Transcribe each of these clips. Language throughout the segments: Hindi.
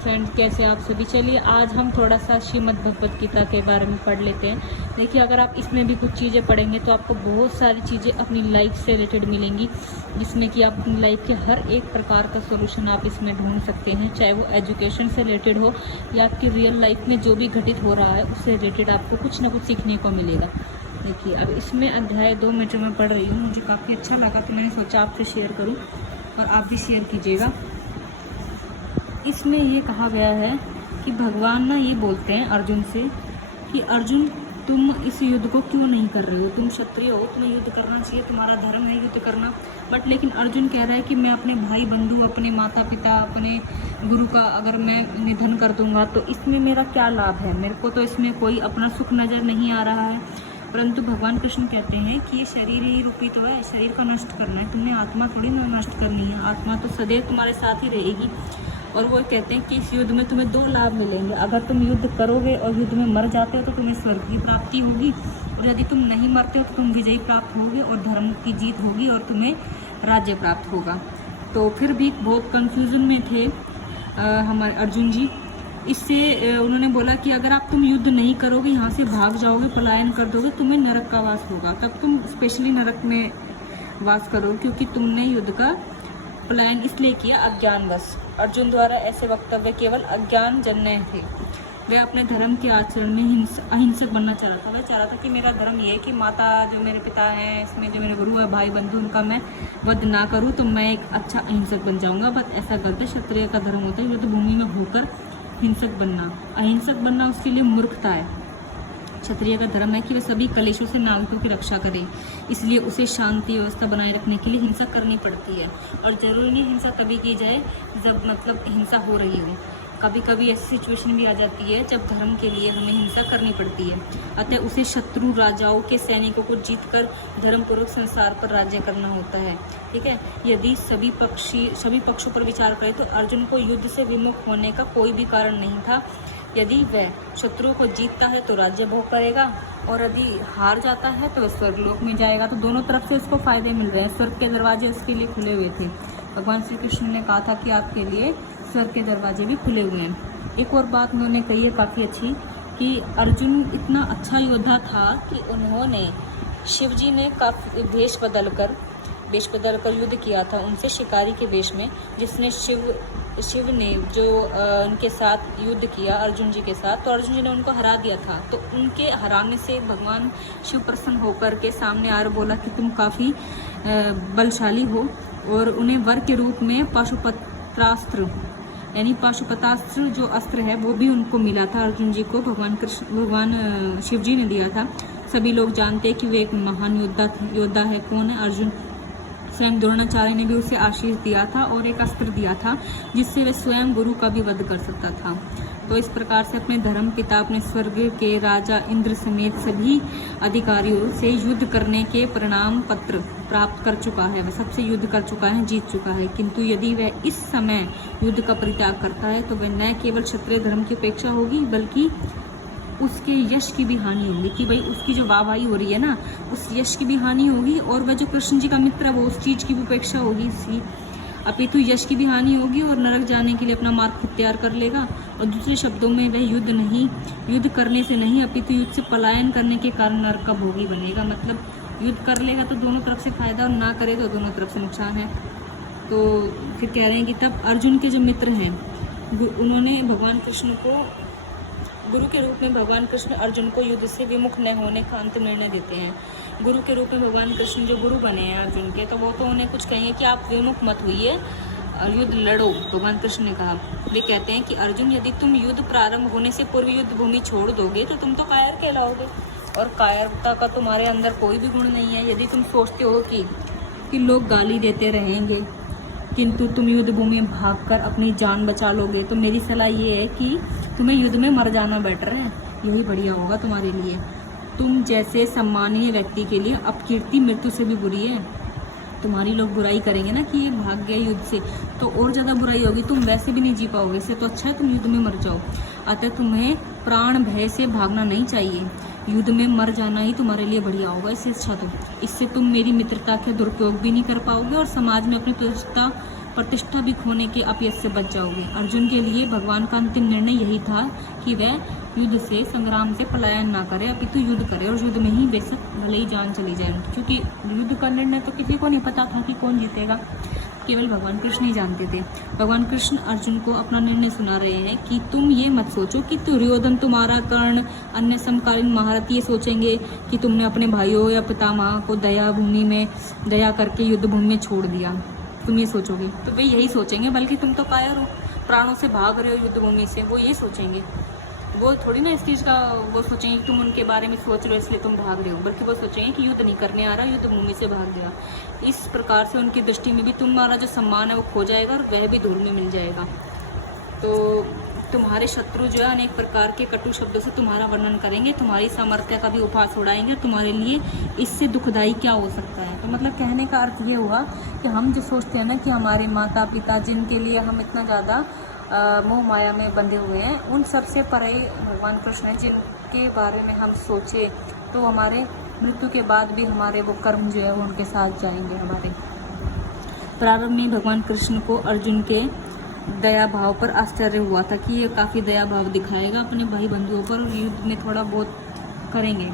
फ्रेंड्स, कैसे आप सभी। चलिए आज हम थोड़ा सा श्रीमद् भगवत गीता के बारे में पढ़ लेते हैं। देखिए, अगर आप इसमें भी कुछ चीज़ें पढ़ेंगे तो आपको बहुत सारी चीज़ें अपनी लाइफ से रिलेटेड मिलेंगी, जिसमें कि आप अपनी लाइफ के हर एक प्रकार का सॉल्यूशन आप इसमें ढूंढ सकते हैं, चाहे वो एजुकेशन से रिलेटेड हो या आपकी रियल लाइफ में जो भी घटित हो रहा है उससे रिलेटेड आपको कुछ ना कुछ सीखने को मिलेगा। देखिए, अब इसमें अध्याय 2 में जो मैं पढ़ रही हूँ मुझे काफ़ी अच्छा लगा, तो मैंने सोचा आपसे शेयर करूँ और आप भी शेयर कीजिएगा। इसमें ये कहा गया है कि भगवान ना ये बोलते हैं अर्जुन से कि अर्जुन, तुम इस युद्ध को क्यों नहीं कर रहे हो? तुम क्षत्रिय हो, तुम्हें युद्ध करना चाहिए, तुम्हारा धर्म है युद्ध करना। बट लेकिन अर्जुन कह रहा है कि मैं अपने भाई बंधु, अपने माता पिता, अपने गुरु का अगर मैं निधन कर दूंगा तो इसमें मेरा क्या लाभ है? मेरे को तो इसमें कोई अपना सुख नज़र नहीं आ रहा है। परंतु भगवान कृष्ण कहते हैं कि ये शरीर ही रूपी तो है, शरीर का नष्ट करना है, तुमने आत्मा थोड़ी ना नष्ट करनी है। आत्मा तो सदैव तुम्हारे साथ ही रहेगी। और वो कहते हैं कि इस युद्ध में तुम्हें 2 लाभ मिलेंगे। अगर तुम युद्ध करोगे और युद्ध में मर जाते हो तो तुम्हें स्वर्ग की प्राप्ति होगी, और यदि तुम नहीं मरते हो तो तुम विजयी प्राप्त होगे और धर्म की जीत होगी और तुम्हें राज्य प्राप्त होगा। तो फिर भी बहुत कंफ्यूजन में थे हमारे अर्जुन जी। इससे उन्होंने बोला कि अगर तुम युद्ध नहीं करोगे, यहाँ से भाग जाओगे, पलायन कर दोगे, तुम्हें नरक का वास होगा। तब तुम स्पेशली नरक में वास करो, क्योंकि तुमने युद्ध का पलायन इसलिए किया अज्ञानवश। अर्जुन द्वारा ऐसे वक्तव्य केवल अज्ञान जन्य थे। वह अपने धर्म के आचरण में अहिंसक बनना चाह रहा था। वह चाह रहा था कि मेरा धर्म ये है कि माता जो मेरे पिता हैं, इसमें जो मेरे गुरु है, भाई बंधु, उनका मैं वध ना करूं तो मैं एक अच्छा अहिंसक बन जाऊंगा। बस ऐसा करते क्षत्रिय का धर्म होता है युद्ध भूमि में होकर हिंसक बनना। अहिंसक बनना उसके लिए मूर्खता है। क्षत्रिय का धर्म है कि वह सभी कलेशों से नागरिकों की रक्षा करे, इसलिए उसे शांति व्यवस्था बनाए रखने के लिए हिंसा करनी पड़ती है। और जरूरी नहीं हिंसा तभी की जाए जब हिंसा हो रही हो। कभी कभी ऐसी सिचुएशन भी आ जाती है जब धर्म के लिए हमें हिंसा करनी पड़ती है। अतः उसे शत्रु राजाओं के सैनिकों को जीतकर धर्मपूर्वक संसार पर राज्य करना होता है। ठीक है। यदि सभी पक्षों पर विचार करें तो अर्जुन को युद्ध से विमुख होने का कोई भी कारण नहीं था। यदि वह शत्रुओं को जीतता है तो राज्य भोग करेगा, और यदि हार जाता है तो वह स्वर्गलोक में जाएगा। तो दोनों तरफ से उसको फायदे मिल रहे हैं। स्वर्ग के दरवाजे उसके लिए खुले हुए थे। भगवान श्री कृष्ण ने कहा था कि आपके लिए स्वर्ग के दरवाजे भी खुले हुए हैं। एक और बात उन्होंने कही है काफ़ी अच्छी, कि अर्जुन इतना अच्छा योद्धा था कि उन्होंने शिवजी ने काफ़ी वेश बदलकर युद्ध किया था उनसे, शिकारी के वेश में, जिसने शिव ने जो उनके साथ युद्ध किया अर्जुन जी के साथ, तो अर्जुन जी ने उनको हरा दिया था। तो उनके हराने से भगवान शिव प्रसन्न होकर के सामने आ बोला कि तुम काफ़ी बलशाली हो, और उन्हें वर के रूप में पाशुपतास्त्र यानी पाशुपतास्त्र जो अस्त्र है वो भी उनको मिला था। अर्जुन जी को भगवान शिव जी ने दिया था। सभी लोग जानते हैं कि वे एक महान योद्धा है। कौन है? अर्जुन। स्वयं द्रोणाचार्य ने भी उसे आशीष दिया था और एक अस्त्र दिया था जिससे वह स्वयं गुरु का भी वध कर सकता था। तो इस प्रकार से अपने धर्म पिता, अपने स्वर्ग के राजा इंद्र समेत सभी अधिकारियों से युद्ध करने के परिणाम पत्र प्राप्त कर चुका है। वह सबसे युद्ध कर चुका है, जीत चुका है। किंतु यदि वह इस समय युद्ध का परित्याग करता है तो वह न केवल क्षत्रिय धर्म की उपेक्षा होगी, बल्कि उसके यश की भी हानि होगी। कि भाई उसकी जो वाहवाही हो रही है ना, उस यश की भी हानि होगी, और वह जो कृष्ण जी का मित्र है वो उस चीज़ की भी उपेक्षा होगी इसकी। अपितु यश की भी हानि होगी और नरक जाने के लिए अपना मार्ग खुद तैयार कर लेगा। और दूसरे शब्दों में वह युद्ध करने से नहीं, अपितु युद्ध से पलायन करने के कारण नरक का भोगी बनेगा। मतलब युद्ध कर लेगा तो दोनों तरफ से फायदा, और ना करे तो दोनों तरफ से नुकसान है। तो फिर कह रहे हैं कि तब अर्जुन के जो मित्र हैं उन्होंने भगवान कृष्ण को गुरु के रूप में भगवान कृष्ण अर्जुन को युद्ध से विमुख न होने का अंतिम निर्णय देते हैं। गुरु के रूप में भगवान कृष्ण जो गुरु बने हैं अर्जुन के, तो वो तो उन्हें कुछ कहेंगे कि आप विमुख मत होइए, युद्ध लड़ो। भगवान कृष्ण ने कहा, वे कहते हैं कि अर्जुन, यदि तुम युद्ध प्रारंभ होने से पूर्व युद्ध भूमि छोड़ दोगे तो तुम तो कायर कहलाओगे, और कायरता का तुम्हारे अंदर कोई भी गुण नहीं है। यदि तुम सोचते हो कि लोग गाली देते रहेंगे किंतु तुम युद्ध भूमि में भागकर अपनी जान बचा लोगे, तो मेरी सलाह ये है कि तुम्हें युद्ध में मर जाना बेटर है, यही बढ़िया होगा तुम्हारे लिए। तुम जैसे सम्मानीय व्यक्ति के लिए अपकीर्ति मृत्यु से भी बुरी है। तुम्हारी लोग बुराई करेंगे ना कि ये भाग गया युद्ध से, तो और ज़्यादा बुराई होगी, तुम वैसे भी नहीं जी पाओगे। इससे तो अच्छा है तुम युद्ध में मर जाओ। अतः तुम्हें प्राण भय से भागना नहीं चाहिए, युद्ध में मर जाना ही तुम्हारे लिए बढ़िया होगा। इससे अच्छा इससे तुम मेरी मित्रता का दुरुपयोग भी नहीं कर पाओगे और समाज में अपनी प्रतिष्ठा प्रतिष्ठा भी खोने के अपयश से बच जाओगे। अर्जुन के लिए भगवान का अंतिम निर्णय यही था कि वह युद्ध से, संग्राम से पलायन ना करे, अपितु युद्ध करे और युद्ध में ही बेशक भले ही जान चली जाए, क्योंकि युद्ध का निर्णय तो किसी को नहीं पता था कि कौन जीतेगा, केवल भगवान कृष्ण ही जानते थे। भगवान कृष्ण अर्जुन को अपना निर्णय सुना रहे हैं कि तुम ये मत सोचो कि दुर्योधन, तुम्हारा कर्ण, अन्य समकालीन महारथी ये सोचेंगे कि तुमने अपने भाइयों या पितामह को दया करके युद्ध भूमि में छोड़ दिया। तुम ये सोचोगे तो वे यही सोचेंगे, बल्कि तुम तो कायर हो, प्राणों से भाग रहे हो युद्ध भूमि से, वो ये सोचेंगे। वो थोड़ी ना इस चीज़ का वो सोचेंगे कि तुम उनके बारे में सोच रहे हो इसलिए तुम भाग रहे हो, बल्कि वो सोचेंगे कि युद्ध नहीं करने आ रहा, युद्ध भूमि से भाग गया। इस प्रकार से उनकी दृष्टि में भी तुम्हारा जो सम्मान है वो खो जाएगा और वह भी धूल में मिल जाएगा। तो तुम्हारे शत्रु जो है अनेक प्रकार के कटु शब्दों से तुम्हारा वर्णन करेंगे, तुम्हारी सामर्थ्य का भी उपहास उड़ाएंगे, और तुम्हारे लिए इससे दुखदायी क्या हो सकता है। तो मतलब कहने का अर्थ ये हुआ कि हम जो सोचते हैं ना कि हमारे माता पिता, जिनके लिए हम इतना ज़्यादा मोह माया में बंधे हुए हैं, उन सबसे परे भगवान कृष्ण हैं, जिनके बारे में हम सोचे तो हमारे मृत्यु के बाद भी हमारे वो कर्म जो है वो उनके साथ जाएंगे हमारे। प्रारंभ में भगवान कृष्ण को अर्जुन के दया भाव पर आश्चर्य हुआ था कि ये काफ़ी दया भाव दिखाएगा अपने भाई बंधुओं पर, और युद्ध में थोड़ा बहुत करेंगे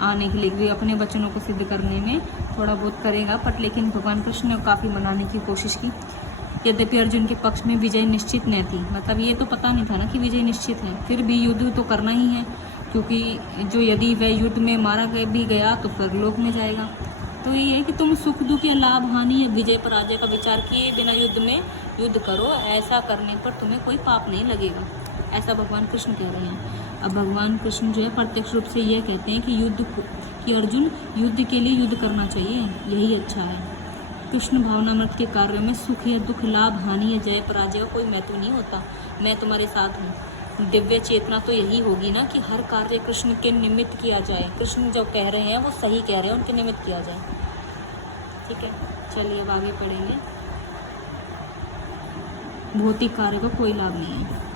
आने के लिए भी, अपने वचनों को सिद्ध करने में थोड़ा बहुत करेगा। बट लेकिन भगवान कृष्ण ने काफ़ी मनाने की कोशिश की। यद्यपि अर्जुन के पक्ष में विजय निश्चित न थी, मतलब ये तो पता नहीं था ना कि विजय निश्चित है, फिर भी युद्ध तो करना ही है, क्योंकि जो यदि वह युद्ध में मारा भी गया तो स्वर्गलोक में जाएगा। तो ये है कि तुम सुख दुख या लाभ हानि या विजय पराजय का विचार किए बिना युद्ध में युद्ध करो, ऐसा करने पर तुम्हें कोई पाप नहीं लगेगा, ऐसा भगवान कृष्ण कह रहे हैं। अब भगवान कृष्ण जो है प्रत्यक्ष रूप से यह कहते हैं कि अर्जुन युद्ध के लिए युद्ध करना चाहिए, यही अच्छा है। कृष्ण भावनामृत के कार्यों में सुख या दुख, लाभ हानि या जय पराजय का कोई महत्व नहीं होता, मैं तुम्हारे साथ हूँ। दिव्य चेतना तो यही होगी ना कि हर कार्य कृष्ण के निमित्त किया जाए, कृष्ण जो कह रहे हैं वो सही कह रहे हैं, उनके निमित्त किया जाए। ठीक है, चलिए अब आगे पढ़ेंगे। भौतिक कार्य का कोई लाभ नहीं है।